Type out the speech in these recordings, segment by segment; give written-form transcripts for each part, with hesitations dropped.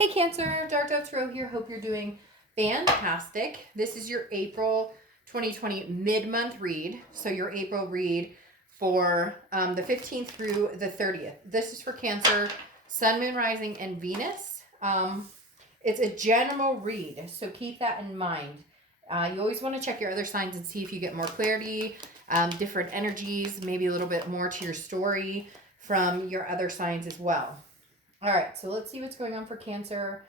Hey Cancer, Dark Dove Tarot here. Hope you're doing fantastic. This is your April 2020 mid-month read. So your April read for the 15th through the 30th. This is for Cancer, Sun, Moon, Rising, and Venus. It's a general read, so keep that in mind. You always want to check your other signs and see if you get more clarity, different energies, maybe a little bit more to your story from your other signs as well. All right, so let's see what's going on for Cancer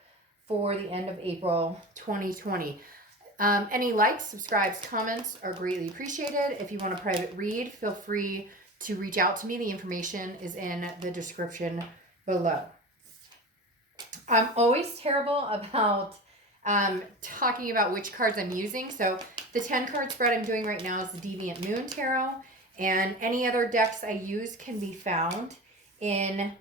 for the end of April 2020. Any likes, subscribes, comments are greatly appreciated. If you want a private read, feel free to reach out to me. The information is in the description below. I'm always terrible about talking about which cards I'm using. So the 10 card spread I'm doing right now is the Deviant Moon Tarot, and any other decks I use can be found in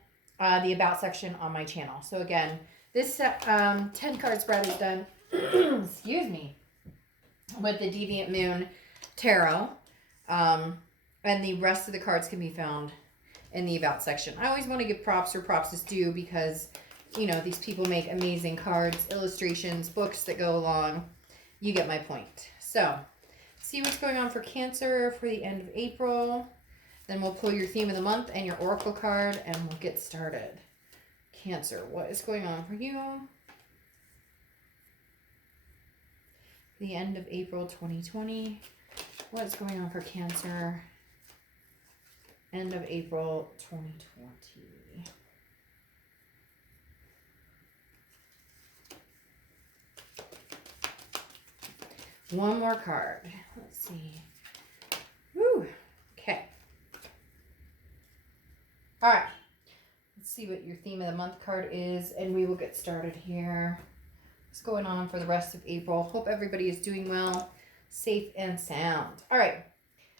the About section on my channel. So again, this 10 card spread is done, excuse me, with the Deviant Moon Tarot. And the rest of the cards can be found in the About section. I always want to give props where props is due because, you know, these people make amazing cards, illustrations, books that go along. You get my point. So, see what's going on for Cancer for the end of April. Then we'll pull your theme of the month and your oracle card, and we'll get started. Cancer, what is going on for you? The end of April 2020. What's going on for Cancer? End of April 2020. One more card. Let's see. Woo. Okay. All right. Let's see what your theme of the month card is, and we will get started here. What's going on for the rest of April? Hope everybody is doing well, safe and sound. All right.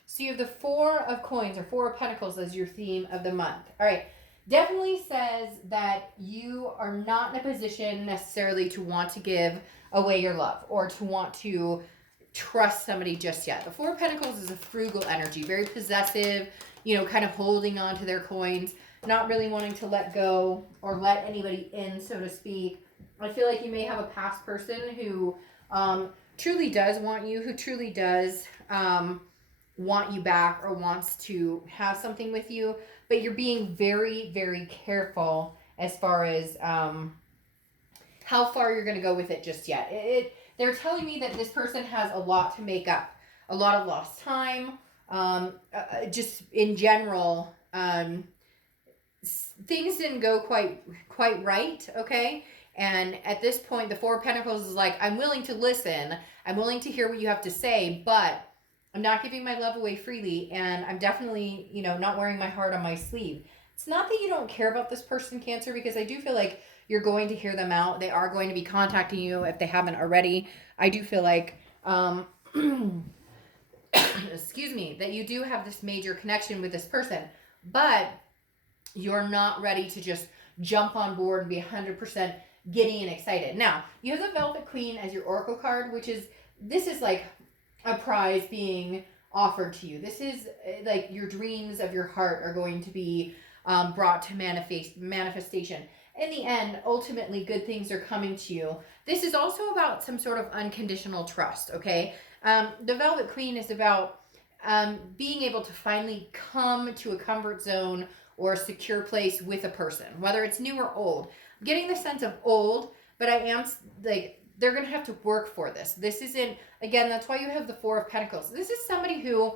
So you have the Four of Coins or Four of Pentacles as your theme of the month. All right. Definitely says that you are not in a position necessarily to want to give away your love or to want to trust somebody just yet. The Four of Pentacles is a frugal energy, very possessive, you know, kind of holding on to their coins, not really wanting to let go or let anybody in, so to speak. I feel like you may have a past person who truly does want you, who truly does want you back or wants to have something with you, but you're being very, very careful as far as how far you're going to go with it just yet. They're telling me that this person has a lot to make up, a lot of lost time, just in general, things didn't go quite right, okay? And at this point, the Four of Pentacles is like, I'm willing to listen, I'm willing to hear what you have to say, but I'm not giving my love away freely, and I'm definitely, you know, not wearing my heart on my sleeve. It's not that you don't care about this person, Cancer, because I do feel like you're going to hear them out. They are going to be contacting you if they haven't already. I do feel like, excuse me, that you do have this major connection with this person, but you're not ready to just jump on board and be 100% giddy and excited. Now, you have the Velvet Queen as your oracle card, this is like a prize being offered to you. This is like your dreams of your heart are going to be brought to manifestation. In the end, ultimately, good things are coming to you. This is also about some sort of unconditional trust, okay? The Velvet Queen is about being able to finally come to a comfort zone or a secure place with a person, whether it's new or old. I'm getting the sense of old, but I am like, they're going to have to work for this. This isn't, again, that's why you have the Four of Pentacles. This is somebody who,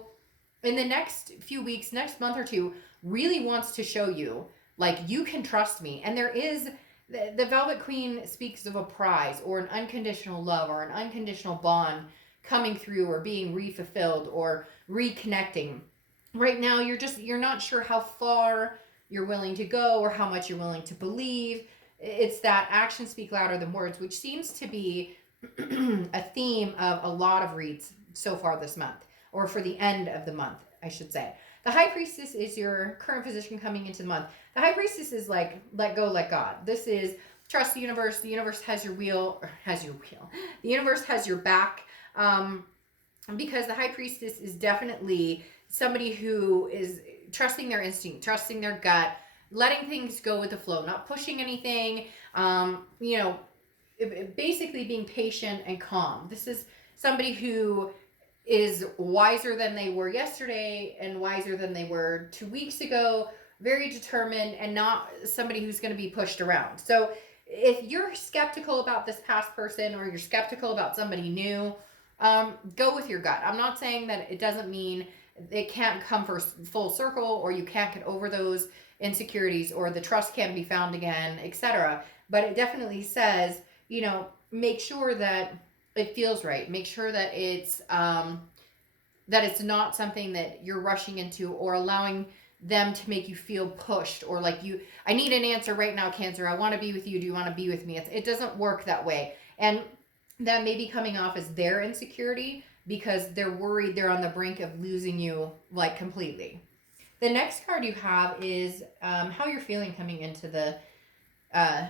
in the next few weeks, next month or two, really wants to show you, like, you can trust me. And there is, the Velvet Queen speaks of a prize or an unconditional love or an unconditional bond coming through or being refulfilled or reconnecting. Right now, you're not sure how far you're willing to go or how much you're willing to believe. It's that actions speak louder than words, which seems to be a theme of a lot of reads so far this month, or for the end of the month, I should say. The High Priestess is your current position coming into the month. The High Priestess is like, let go, let God. This is trust the universe. The universe has your wheel. The universe has your back. Because the High Priestess is definitely somebody who is trusting their instinct, trusting their gut, letting things go with the flow, not pushing anything, You know, basically being patient and calm. This is somebody who is wiser than they were yesterday and wiser than they were 2 weeks ago, very determined, and not somebody who's going to be pushed around. So if you're skeptical about this past person, or you're skeptical about somebody new, go with your gut. I'm not saying that it doesn't mean it can't come for full circle, or you can't get over those insecurities, or the trust can't be found again, etc. But it definitely says, make sure that it feels right. Make sure that it's not something that you're rushing into, or allowing them to make you feel pushed, or like I need an answer right now, Cancer. I want to be with you. Do you want to be with me? It doesn't work that way. And that may be coming off as their insecurity, because they're worried they're on the brink of losing you, like, completely. The next card you have is how you're feeling coming into the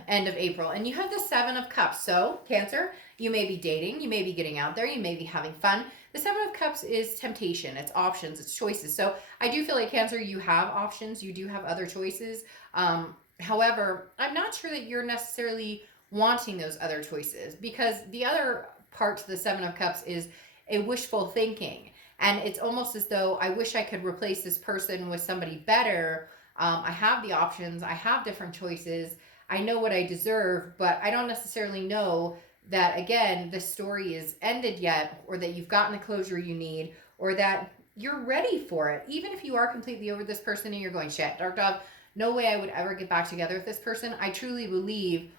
end of April. And you have the 7 of Cups. So, Cancer, you may be dating, you may be getting out there, you may be having fun. The 7 of Cups is temptation, it's options, it's choices. So I do feel like, Cancer, you have options, you do have other choices. However, I'm not sure that you're necessarily wanting those other choices, because the other part to the 7 of Cups is a wishful thinking. And it's almost as though, I wish I could replace this person with somebody better. I have the options, I have different choices, I know what I deserve, but I don't necessarily know that, again, the story is ended yet, or that you've gotten the closure you need, or that you're ready for it. Even if you are completely over this person and you're going, shit, Dark Dove, no way I would ever get back together with this person. I truly believe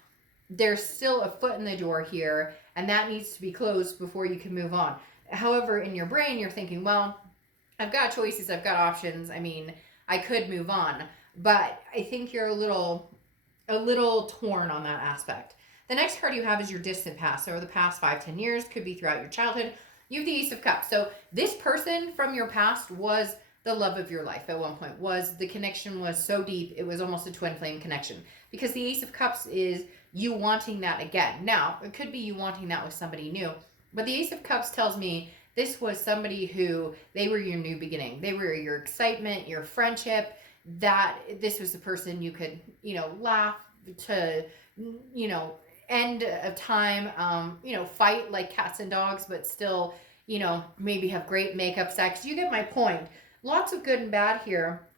there's still a foot in the door here, and that needs to be closed before you can move on. However, in your brain, you're thinking, well, I've got choices, I've got options. I mean, I could move on. But I think you're a little torn on that aspect. The next card you have is your distant past. So over the past 5-10 years, could be throughout your childhood. You have the Ace of Cups. So this person from your past was the love of your life at one point. The connection was so deep, it was almost a twin flame connection. Because the Ace of Cups is you wanting that again. Now, it could be you wanting that with somebody new. But the Ace of Cups tells me this was somebody who, they were your new beginning. They were your excitement, your friendship. That this was the person you could, laugh to, end of time, fight like cats and dogs, but still, maybe have great makeup sex. You get my point. Lots of good and bad here,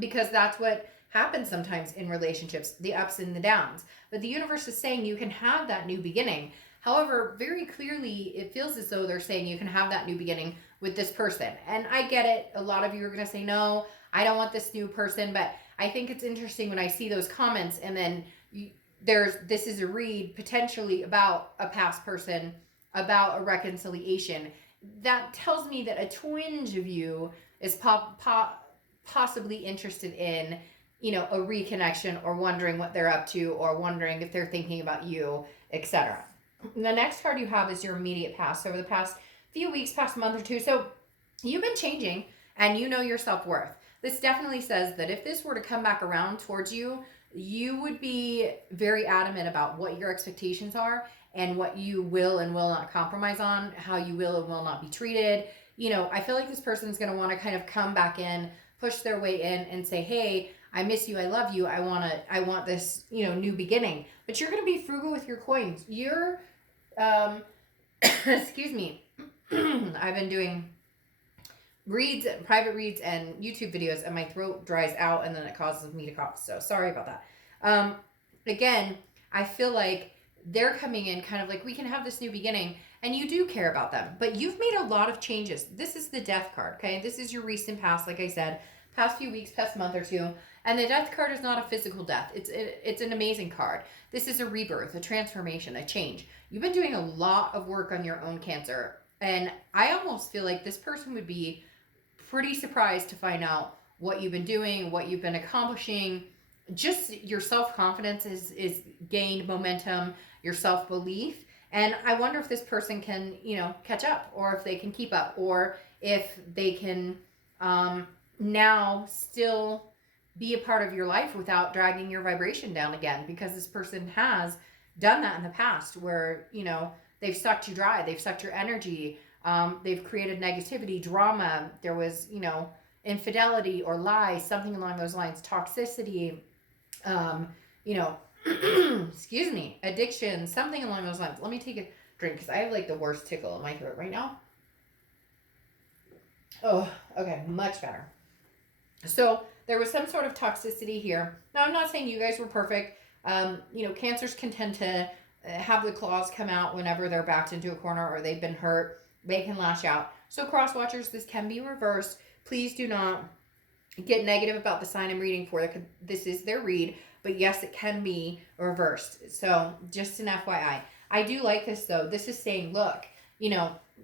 because that's what happens sometimes in relationships, the ups and the downs. But the universe is saying you can have that new beginning. However, very clearly, it feels as though they're saying you can have that new beginning with this person. And I get it. A lot of you are going to say, no, I don't want this new person. But I think it's interesting when I see those comments, and then this is a read potentially about a past person, about a reconciliation. That tells me that a twinge of you is possibly interested in, a reconnection, or wondering what they're up to, or wondering if they're thinking about you, etc. The next card you have is your immediate past. So over the past few weeks, past month or two. So you've been changing, and you know your self-worth. This definitely says that if this were to come back around towards you, you would be very adamant about what your expectations are, and what you will and will not compromise on, how you will and will not be treated. I feel like this person's going to want to kind of come back in, push their way in, and say, hey, I miss you, I love you, I want this, new beginning. But you're going to be frugal with your coins. You're, excuse me, I've been doing private reads and YouTube videos, and my throat dries out, and then it causes me to cough. So sorry about that. Again, I feel like they're coming in kind of like, we can have this new beginning, and you do care about them, but you've made a lot of changes. This is the Death card, okay? This is your recent past, like I said, past few weeks, past month or two. And the Death card is not a physical death. It's an amazing card. This is a rebirth, a transformation, a change. You've been doing a lot of work on your own, Cancer. And I almost feel like this person would be pretty surprised to find out what you've been doing, what you've been accomplishing. Just your self-confidence is gained momentum, your self-belief. And I wonder if this person can, catch up, or if they can keep up, or if they can now still be a part of your life without dragging your vibration down again, because this person has done that in the past, where, they've sucked you dry, they've sucked your energy, they've created negativity, drama, there was, infidelity or lies, something along those lines, toxicity, excuse me, addiction, something along those lines. Let me take a drink because I have like the worst tickle in my throat right now. Oh, okay, much better. So there was some sort of toxicity here. Now, I'm not saying you guys were perfect. Cancers can tend to have the claws come out whenever they're backed into a corner or they've been hurt. They can lash out. So cross watchers, this can be reversed. Please do not get negative about the sign I'm reading for. This is their read, but yes, it can be reversed. So just an FYI. I do like this though. This is saying, look,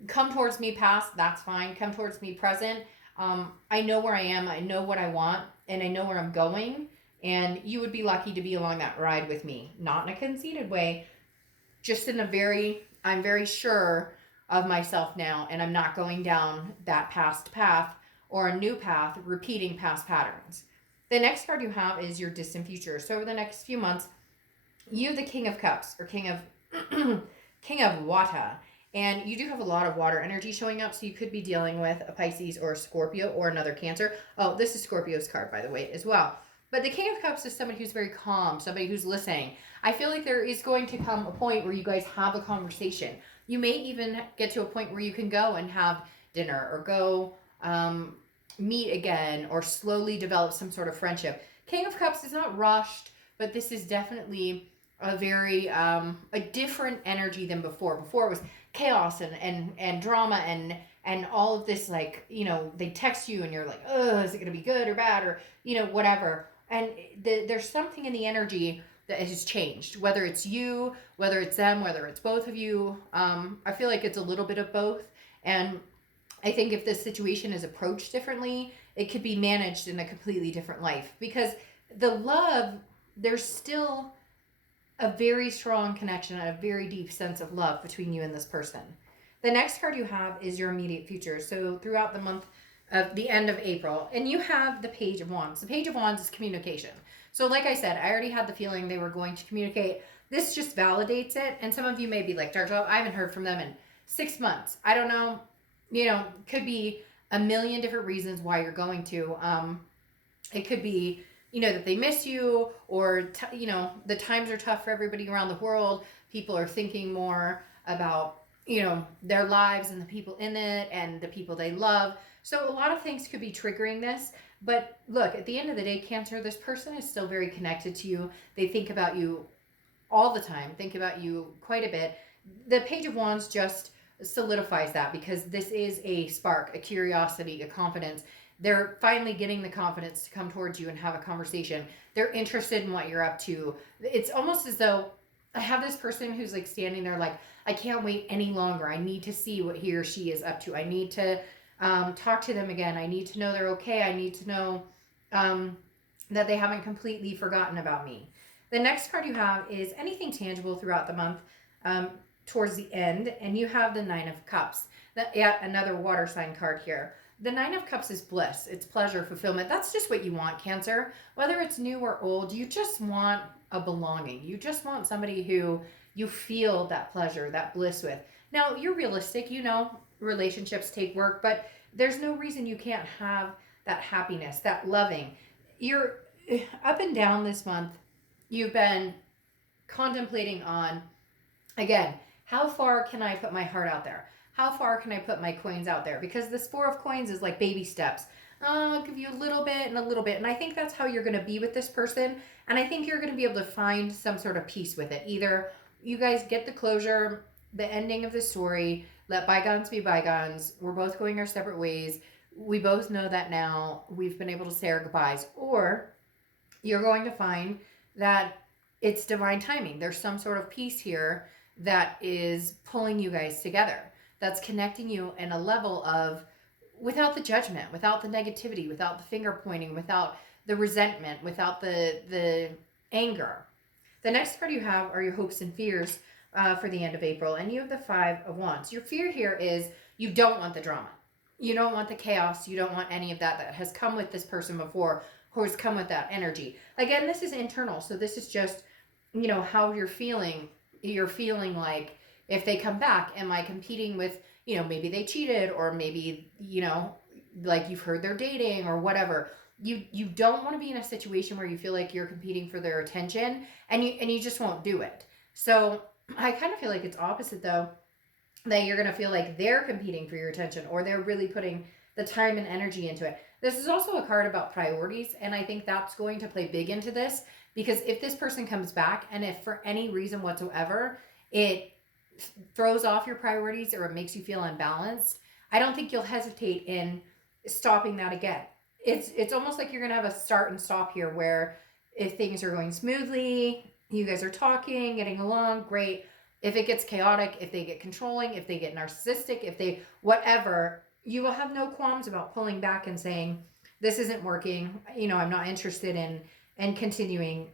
come towards me past, that's fine. Come towards me present. I know where I am, I know what I want, and I know where I'm going. And you would be lucky to be along that ride with me. Not in a conceited way, just in I'm very sure of myself now, and I'm not going down that past path or a new path, repeating past patterns. The next card you have is your distant future. So over the next few months, you have the King of Cups, or King of Water. And you do have a lot of water energy showing up, so you could be dealing with a Pisces or a Scorpio or another Cancer. Oh, this is Scorpio's card, by the way, as well. But the King of Cups is somebody who's very calm, somebody who's listening. I feel like there is going to come a point where you guys have a conversation. You may even get to a point where you can go and have dinner or go meet again or slowly develop some sort of friendship. King of Cups is not rushed, but this is definitely a very a different energy than before. Before it was chaos and drama and all of this, like, they text you and you're like, oh, is it going to be good or bad or, whatever. And there's something in the energy that has changed, whether it's you, whether it's them, whether it's both of you. I feel like it's a little bit of both. And I think if this situation is approached differently, it could be managed in a completely different life, because the love, there's still a very strong connection and a very deep sense of love between you and this person. The next card you have is your immediate future. So throughout the month of the end of April, and you have the Page of Wands. The Page of Wands is communication. So like I said, I already had the feeling they were going to communicate. This just validates it. And some of you may be like, Dark Dove, I haven't heard from them in 6 months. I don't know. Could be a million different reasons why you're going to. It could be, that they miss you, or, the times are tough for everybody around the world. People are thinking more about, their lives and the people in it and the people they love. So a lot of things could be triggering this. But look, at the end of the day, Cancer, this person is still very connected to you. They think about you all the time, think about you quite a bit. The Page of Wands just solidifies that, because this is a spark, a curiosity, a confidence. They're finally getting the confidence to come towards you and have a conversation. They're interested in what you're up to. It's almost as though I have this person who's like standing there like, I can't wait any longer. I need to see what he or she is up to. I need to talk to them again. I need to know they're okay. I need to know that they haven't completely forgotten about me. The next card you have is anything tangible throughout the month towards the end, and you have the Nine of Cups. Yet another water sign card here. The Nine of Cups is bliss. It's pleasure, fulfillment. That's just what you want, Cancer. Whether it's new or old, you just want a belonging. You just want somebody who you feel that pleasure, that bliss with. Now, you're realistic. Relationships take work, but there's no reason you can't have that happiness, that loving. You're up and down this month. You've been contemplating on, again, how far can I put my heart out there? How far can I put my coins out there? Because this Four of Coins is like baby steps. I'll give you a little bit and a little bit. And I think that's how you're going to be with this person. And I think you're going to be able to find some sort of peace with it. Either you guys get the closure, the ending of the story, let bygones be bygones. We're both going our separate ways. We both know that now. We've been able to say our goodbyes. Or you're going to find that it's divine timing. There's some sort of peace here that is pulling you guys together. That's connecting you in a level of, without the judgment, without the negativity, without the finger pointing, without the resentment, without the anger. The next card you have are your hopes and fears for the end of April. And you have the Five of Wands. Your fear here is you don't want the drama. You don't want the chaos. You don't want any of that has come with this person before, or has come with that energy. Again, this is internal. So this is just, how you're feeling. You're feeling like, if they come back, am I competing with, maybe they cheated, or maybe, like you've heard they're dating or whatever. you don't want to be in a situation where you feel like you're competing for their attention and you just won't do it. So I kind of feel like it's opposite though, that you're going to feel like they're competing for your attention or they're really putting the time and energy into it. This is also a card about priorities, and I think that's going to play big into this, because if this person comes back and if for any reason whatsoever it throws off your priorities or it makes you feel unbalanced, I don't think you'll hesitate in stopping that again. It's almost like you're going to have a start and stop here, where if things are going smoothly, you guys are talking, getting along, great. If it gets chaotic, if they get controlling, if they get narcissistic, if they whatever, you will have no qualms about pulling back and saying, this isn't working. I'm not interested in continuing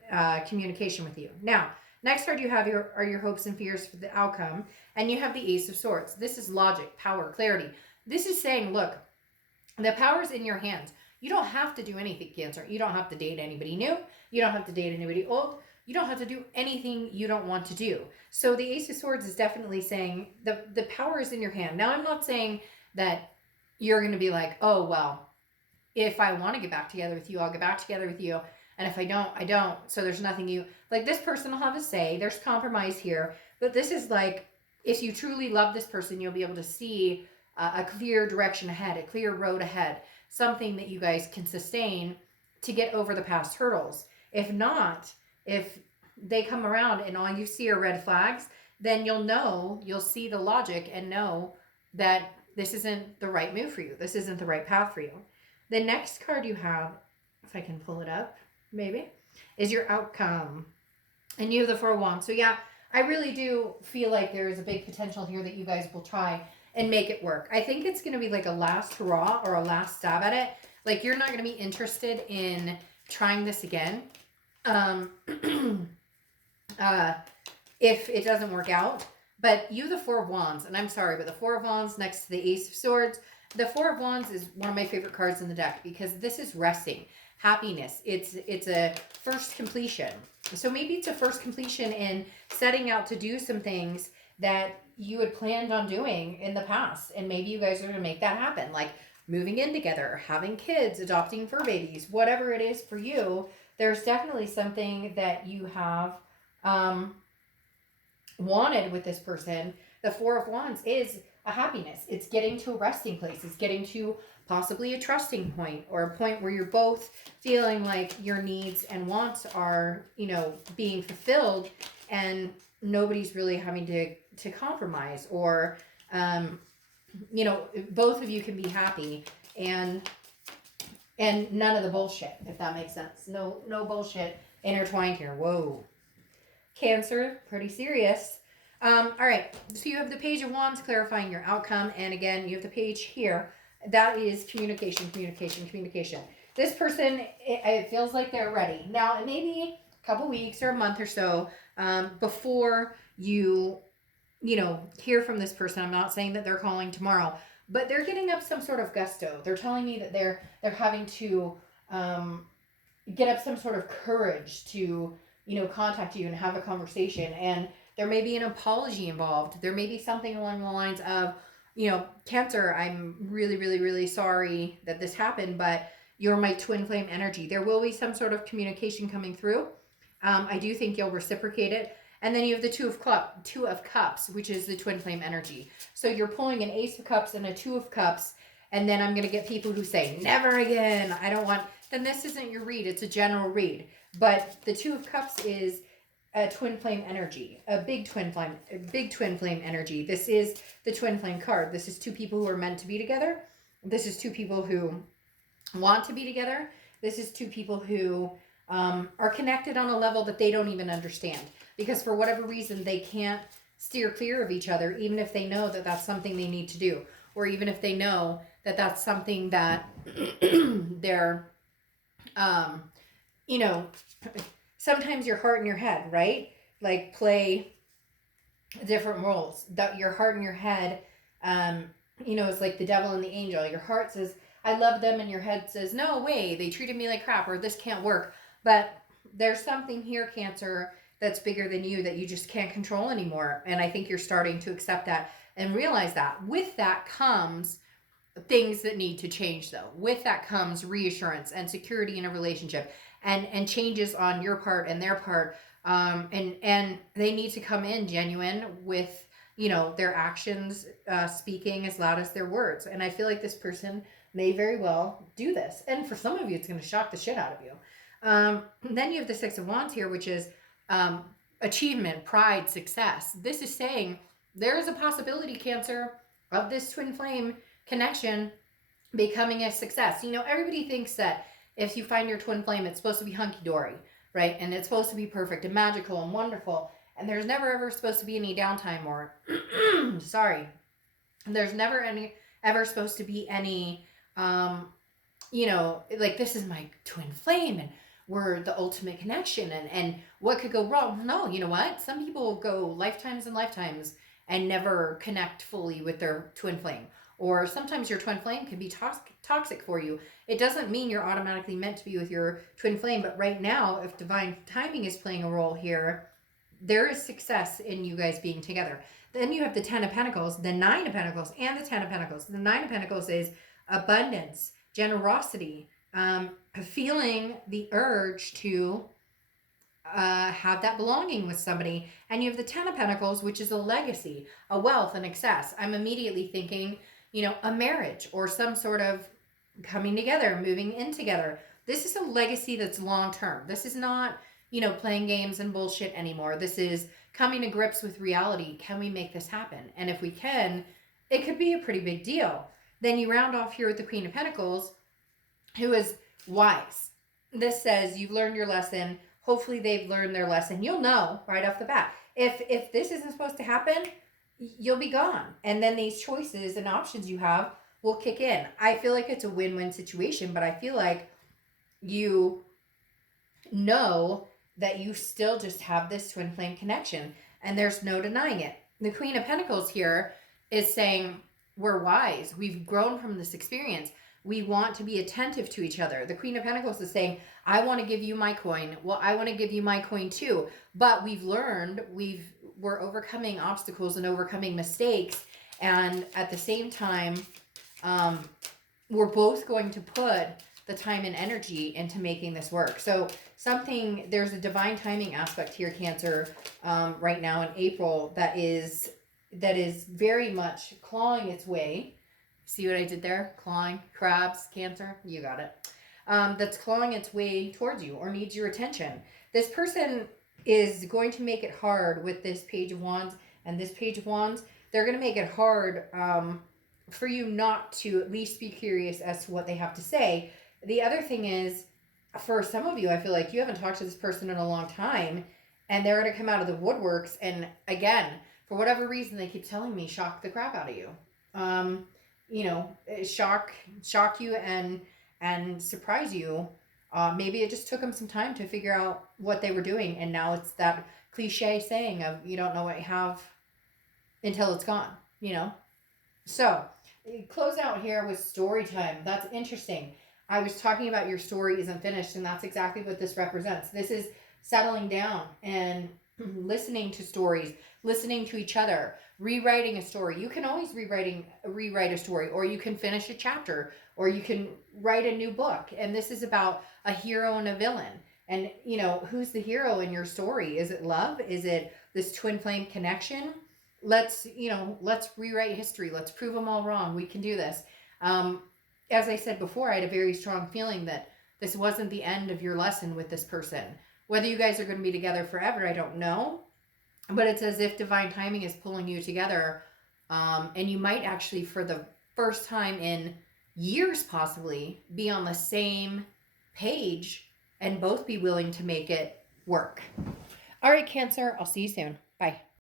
communication with you. Now, next card you have are your hopes and fears for the outcome. And you have the Ace of Swords. This is logic, power, clarity. This is saying, look, the power is in your hands. You don't have to do anything, Cancer. You don't have to date anybody new. You don't have to date anybody old. You don't have to do anything you don't want to do. So the Ace of Swords is definitely saying the power is in your hand. Now, I'm not saying that you're going to be like, oh, well, if I want to get back together with you, I'll get back together with you. And if I don't, I don't. So there's nothing this person will have a say. There's compromise here. But this is like, if you truly love this person, you'll be able to see a clear direction ahead, a clear road ahead, something that you guys can sustain to get over the past hurdles. If not, if they come around and all you see are red flags, then you'll see the logic and know that this isn't the right move for you. This isn't the right path for you. The next card you have, if I can pull it up, maybe, is your outcome. And you have the Four of Wands. So yeah, I really do feel like there's a big potential here that you guys will try and make it work. I think it's going to be like a last hurrah or a last stab at it. Like, you're not going to be interested in trying this again. If it doesn't work out. But you, the Four of Wands, and I'm sorry, but the Four of Wands next to the Ace of Swords, the Four of Wands is one of my favorite cards in the deck, because this is resting, happiness. It's a first completion. So maybe it's a first completion in setting out to do some things that you had planned on doing in the past. And maybe you guys are going to make that happen, like moving in together, having kids, adopting fur babies, whatever it is for you. There's definitely something that you have wanted with this person. The Four of Wands is a happiness. It's getting to a resting place. It's getting to possibly a trusting point, or a point where you're both feeling like your needs and wants are, being fulfilled, and nobody's really having to compromise, or, both of you can be happy and none of the bullshit, if that makes sense. No bullshit intertwined here. Whoa. Cancer, pretty serious. All right, so you have the Page of Wands clarifying your outcome, and again, you have the page here. That is communication. This person, it feels like they're ready. Now, it may be a couple weeks or a month or so before you hear from this person. I'm not saying that they're calling tomorrow, but they're getting up some sort of gusto. They're telling me that they're having to get up some sort of courage to contact you and have a conversation. And there may be an apology involved. There may be something along the lines of, Cancer, I'm really, really, really sorry that this happened, but you're my twin flame energy. There will be some sort of communication coming through. I do think you'll reciprocate it. And then you have the Two of Cups, which is the twin flame energy. So you're pulling an Ace of Cups and a Two of Cups. And then I'm going to get people who say, never again. I don't want, then this isn't your read. It's a general read. But the Two of Cups is a twin flame energy, a big twin flame energy. This is the twin flame card. This is two people who are meant to be together. This is two people who want to be together. This is two people who are connected on a level that they don't even understand, because for whatever reason they can't steer clear of each other, even if they know that that's something they need to do, or even if they know that that's something that they're sometimes your heart and your head, right? Like, play different roles. That your heart and your head, is like the devil and the angel. Your heart says, I love them, and your head says, no way, they treated me like crap, or this can't work. But there's something here, Cancer, that's bigger than you, that you just can't control anymore. And I think you're starting to accept that and realize that. With that comes things that need to change, though. With that comes reassurance and security in a relationship, and changes on your part and their part. And they need to come in genuine with, you know, their actions speaking as loud as their words. And I feel like this person may very well do this. And for some of you, it's going to shock the shit out of you. Then you have the Six of Wands here, which is achievement, pride, success. This is saying there is a possibility, Cancer, of this twin flame connection becoming a success. You know, everybody thinks that if you find your twin flame, it's supposed to be hunky-dory, right? And it's supposed to be perfect and magical and wonderful. And there's never ever supposed to be any downtime, or sorry, there's never ever supposed to be any you know, like, this is my twin flame and we're the ultimate connection, and what could go wrong? No, you know what? Some people go lifetimes and lifetimes and never connect fully with their twin flame. Or sometimes your twin flame can be toxic for you. It doesn't mean you're automatically meant to be with your twin flame, but right now, if divine timing is playing a role here, there is success in you guys being together. Then you have the Ten of Pentacles, the Nine of Pentacles, and the Ten of Pentacles. The Nine of Pentacles is abundance, generosity, feeling the urge to have that belonging with somebody. And you have the Ten of Pentacles, which is a legacy, a wealth, an excess. I'm immediately thinking, you know, a marriage or some sort of coming together, moving in together. This is a legacy that's long term. This is not, you know, playing games and bullshit anymore. This is coming to grips with reality. Can we make this happen? And if we can, it could be a pretty big deal. Then you round off here with the Queen of Pentacles, who is wise. This says you've learned your lesson. Hopefully they've learned their lesson. You'll know right off the bat. If this isn't supposed to happen, you'll be gone. And then these choices and options you have will kick in. I feel like it's a win-win situation, but I feel like you know that you still just have this twin flame connection, and there's no denying it. The Queen of Pentacles here is saying, we're wise. We've grown from this experience. We want to be attentive to each other. The Queen of Pentacles is saying, I want to give you my coin. Well, I want to give you my coin too. But we've learned, we're overcoming obstacles and overcoming mistakes. And at the same time, we're both going to put the time and energy into making this work. So there's a divine timing aspect here, Cancer, right now in April, that is very much clawing its way. See what I did there? Clawing, crabs, Cancer, you got it. That's clawing its way towards you or needs your attention. This person is going to make it hard with this Page of Wands and this Page of Wands. They're going to make it hard for you not to at least be curious as to what they have to say. The other thing is, for some of you, I feel like you haven't talked to this person in a long time, and they're going to come out of the woodworks, and again, for whatever reason, they keep telling me, shock the crap out of you. You know, shock you and surprise you. Maybe it just took them some time to figure out what they were doing, and now it's that cliche saying of, you don't know what you have until it's gone, you know? So, close out here with story time. That's interesting. I was talking about your story isn't finished, and that's exactly what this represents. This is settling down and listening to stories, listening to each other, rewriting a story. You can always rewrite a story, or you can finish a chapter, or you can write a new book. And this is about a hero and a villain. And, you know, who's the hero in your story? Is it love? Is it this twin flame connection? Let's rewrite history. Let's prove them all wrong. We can do this. As I said before, I had a very strong feeling that this wasn't the end of your lesson with this person. Whether you guys are going to be together forever, I don't know. But it's as if divine timing is pulling you together. And you might actually, for the first time in years possibly, be on the same page and both be willing to make it work. All right, Cancer, I'll see you soon. Bye.